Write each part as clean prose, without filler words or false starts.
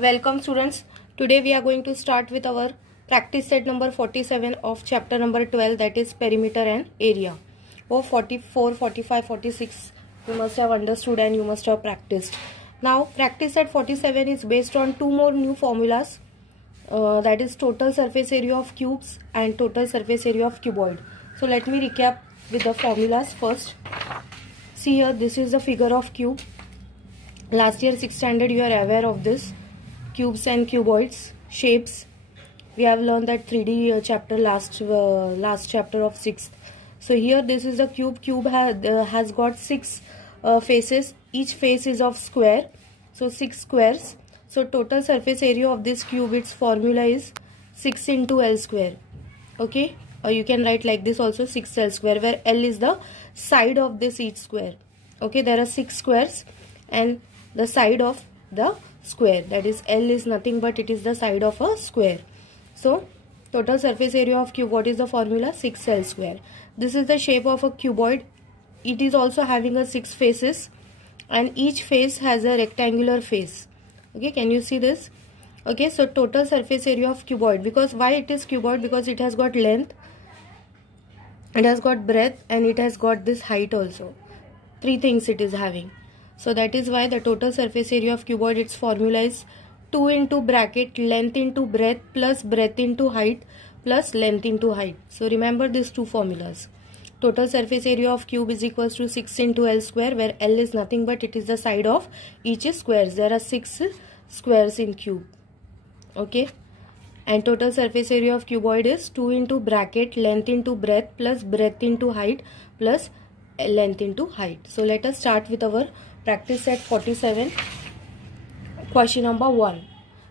Welcome students. Today we are going to start with our practice set number 47 of chapter number 12, that is perimeter and area. 44, 45, 46 you must have understood and you must have practiced. Now practice set 47 is based on two more new formulas, that is total surface area of cubes and total surface area of cuboid. So let me recap with the formulas first. See here, this is the figure of cube. Last year 6th standard you are aware of this. Cubes and cuboids, shapes. We have learned that 3D chapter last chapter of 6th. So here this is the cube. Cube has got 6 faces. Each face is of square. So 6 squares. So total surface area of this cube, its formula is 6 into L square. Okay. Or you can write like this also, 6L square, where L is the side of this each square. Okay. There are 6 squares and the side of the square, that is L is nothing but it is the side of a square. So total surface area of cube, what is the formula? 6L square. This is the shape of a cuboid. It is also having a 6 faces and each face has a rectangular face. Okay, can you see this? Okay, so total surface area of cuboid, because why it is cuboid? Because it has got length, it has got breadth and it has got this height also. 3 things it is having. So that is why the total surface area of cuboid, its formula is 2 into bracket length into breadth plus breadth into height plus length into height. So remember these two formulas. Total surface area of cube is equals to 6 into L square, where L is nothing but it is the side of each squares. There are 6 squares in cube. Okay. And total surface area of cuboid is 2 into bracket length into breadth plus breadth into height plus length into height. So let us start with our practice set 47. Question number 1.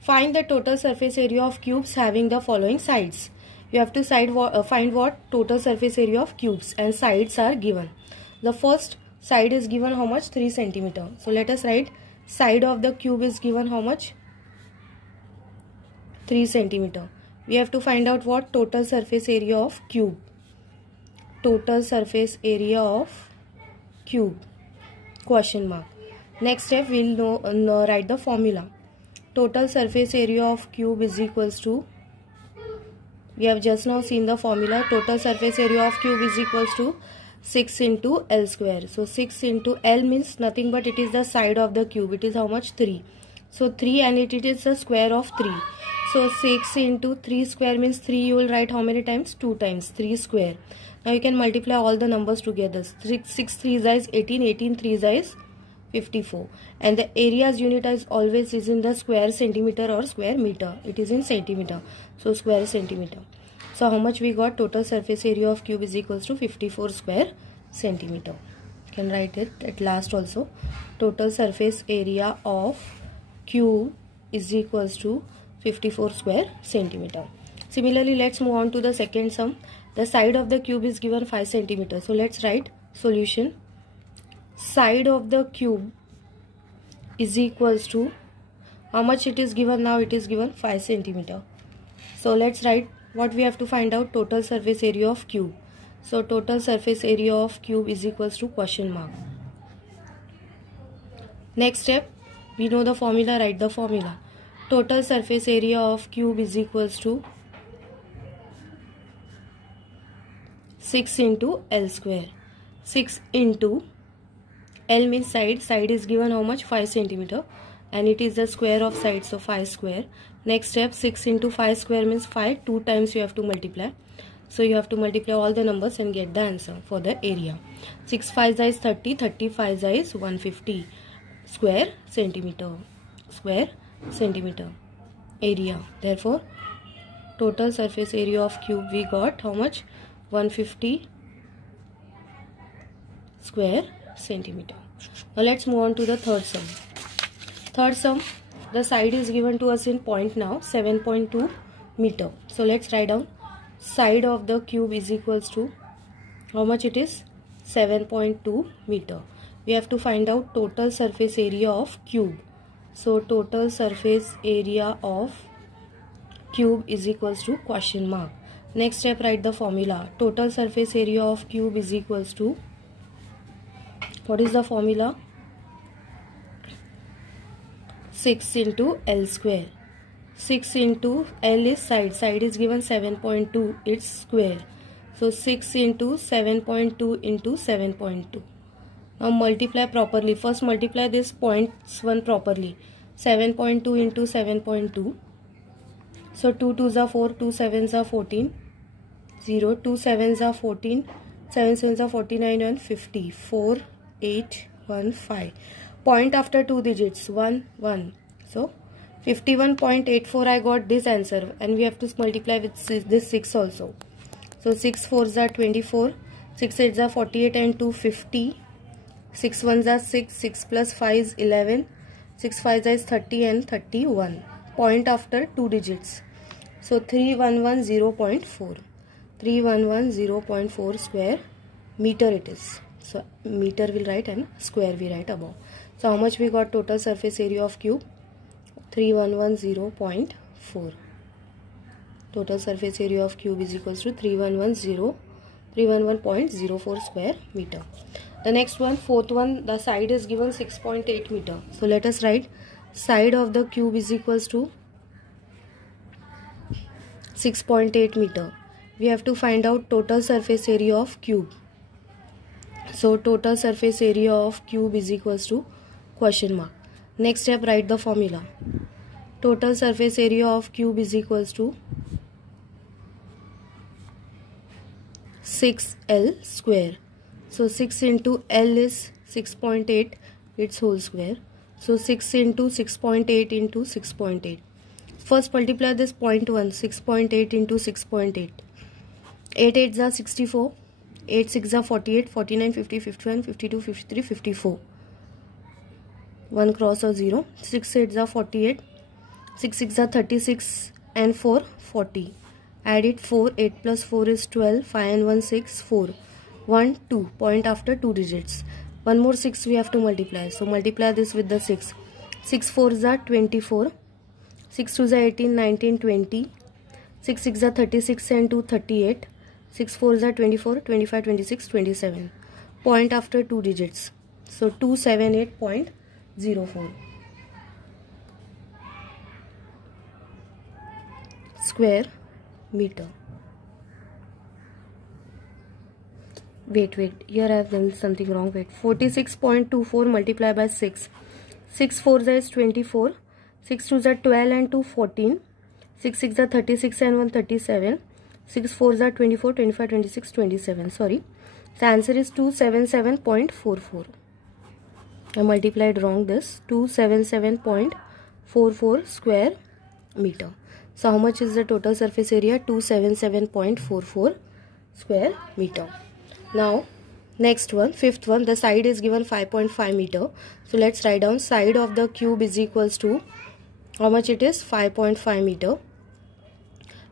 Find the total surface area of cubes having the following sides. You have to find what? Total surface area of cubes, and sides are given. The first side is given how much? 3 cm. So let us write side of the cube is given how much? 3 cm. We have to find out what? Total surface area of cube. Total surface area of cube. Question mark. Next step, we will write the formula. Total surface area of cube is equals to, we have just now seen the formula, total surface area of cube is equals to 6 into L square. So 6 into L means nothing but it is the side of the cube. It is how much? 3. So 3 and it is the square of 3. So 6 into 3 square means 3, you will write how many times? 2 times, 3 square. Now you can multiply all the numbers together. 6 3 is 18, 18 3 is 54. And the area's unit is always is in the square centimeter or square meter. It is in centimeter. So square centimeter. So how much we got? Total surface area of cube is equals to 54 square centimeter. You can write it at last also. Total surface area of cube is equals to 54 square centimeter. Similarly, let's move on to the second sum. The side of the cube is given 5 cm. So let's write solution. Side of the cube is equals to, how much it is given now? It is given 5 cm. So let's write what we have to find out. Total surface area of cube. So total surface area of cube is equals to question mark. Next step, we know the formula, write the formula. Total surface area of cube is equals to 6 into L square. 6 into L means side. Side is given how much? 5 cm. And it is the square of side. So 5 square. Next step, 6 into 5 square means 5. 2 times you have to multiply. So you have to multiply all the numbers and get the answer for the area. 6 5 is 30. 35 is 150 square centimeter. Square centimeter area. Therefore, total surface area of cube we got how much? 150 square centimeter. Now let's move on to the third sum. Third sum, the side is given to us in point now, 7.2 meter. So let's write down side of the cube is equals to how much it is? 7.2 meter. We have to find out total surface area of cube. So total surface area of cube is equals to question mark. Next step, write the formula. Total surface area of cube is equals to, what is the formula? 6 into L square. 6 into L is side. Side is given 7.2. It's square. So 6 into 7.2 into 7.2. Now multiply properly. First multiply this points 1 properly. 7.2 into 7.2. So 2 2s are 4, 2 7s are 14. 0, 2 7s are 14. 7 7s are 49 and 50. 4, 8, 1, 5. Point after 2 digits. 1, 1. So 51.84 I got this answer. And we have to multiply with this 6 also. So 6 4s are 24. 6 8s are 48 and 2 50. 6 1s are 6. 6 plus 5 is 11. 6 5s is 30 and 31. Point after 2 digits. So 3110.4. 3110.4 square meter it is. So meter will write and square we write above. So how much we got total surface area of cube? 3110.4. Total surface area of cube is equals to 311.04 square meter. The next one, fourth one, the side is given 6.8 meter. So let us write side of the cube is equals to 6.8 meter. We have to find out total surface area of cube. So total surface area of cube is equals to question mark. Next step, write the formula. Total surface area of cube is equals to 6L square. So 6 into L is 6.8, its whole square. So 6 into 6.8 into 6.8. First multiply this 0.1, 6.8 into 6.8. 8 8s are 64, 8 6s are 48, 49, 50, 51, 52, 53, 54. 1 cross or 0. 6 8s are 48, 6 6s are 36 and 4 40. Add it 4, 8 plus 4 is 12, 5 and 1 6, 4. 1 2, point after 2 digits. One more 6 we have to multiply. So multiply this with the 6. 6 4s are 24. 6 2s are 18, 19, 20. 6 6s are 36 and 2 38. 6 4s are 24, 25, 26, 27. Point after 2 digits. So 278.04 square meter. Wait, here I have done something wrong. Wait, 46.24 multiplied by 6. 6 4s is 24. 6 2s are 12 and 2 14. 6 6 are 36 and 1 37. 6 4s are 24, 25, 26, 27. Sorry. The answer is 277.44. I multiplied wrong this. 277.44 square meter. So how much is the total surface area? 277.44 square meter. Now next one, fifth one, the side is given 5.5 meter. So let's write down side of the cube is equals to, how much it is? 5.5 meter.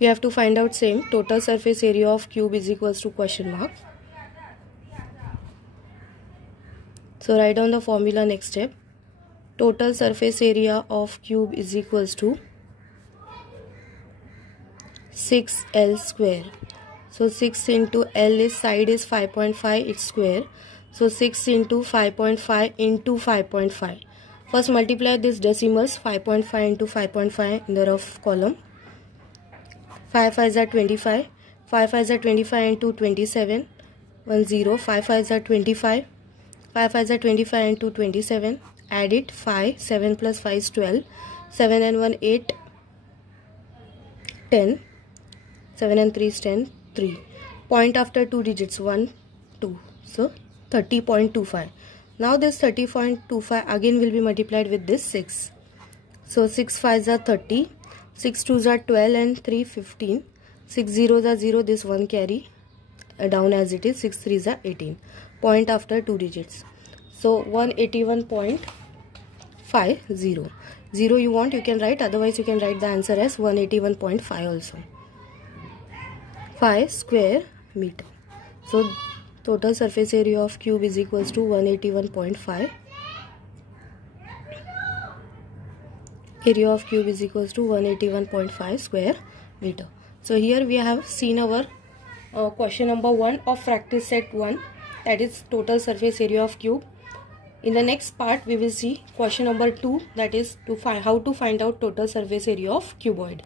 We have to find out same, total surface area of cube is equals to question mark. So write down the formula next step. Total surface area of cube is equals to 6L square. So 6 into L is side is 5.5, it's square. So 6 into 5.5 into 5.5. First multiply this decimals, 5.5 into 5.5 in the rough column. 5 5s are 25. 5 5s are 25 into 27. 1 0. 5 5s are 25. 5 5s are 25 into 27. Add it 5. 7 plus 5 is 12. 7 and 1 8. 10. 7 and 3 is 10. 3. Point after 2 digits 1 2. So 30.25. Now this 30.25 again will be multiplied with this 6. So 6 5s are 30. 6 2s are 12 and 3 15. 6 zeros are 0. This 1 carry down as it is. 6 3s are 18. Point after 2 digits. So 181.50. 0 you want you can write, otherwise you can write the answer as 181.5 also. 5 square meter. So total surface area of cube is equals to 181.5. Area of cube is equals to 181.5 square meter. So here we have seen our question number 1 of practice set 1, that is total surface area of cube. In the next part we will see question number 2, that is how to find out total surface area of cuboid.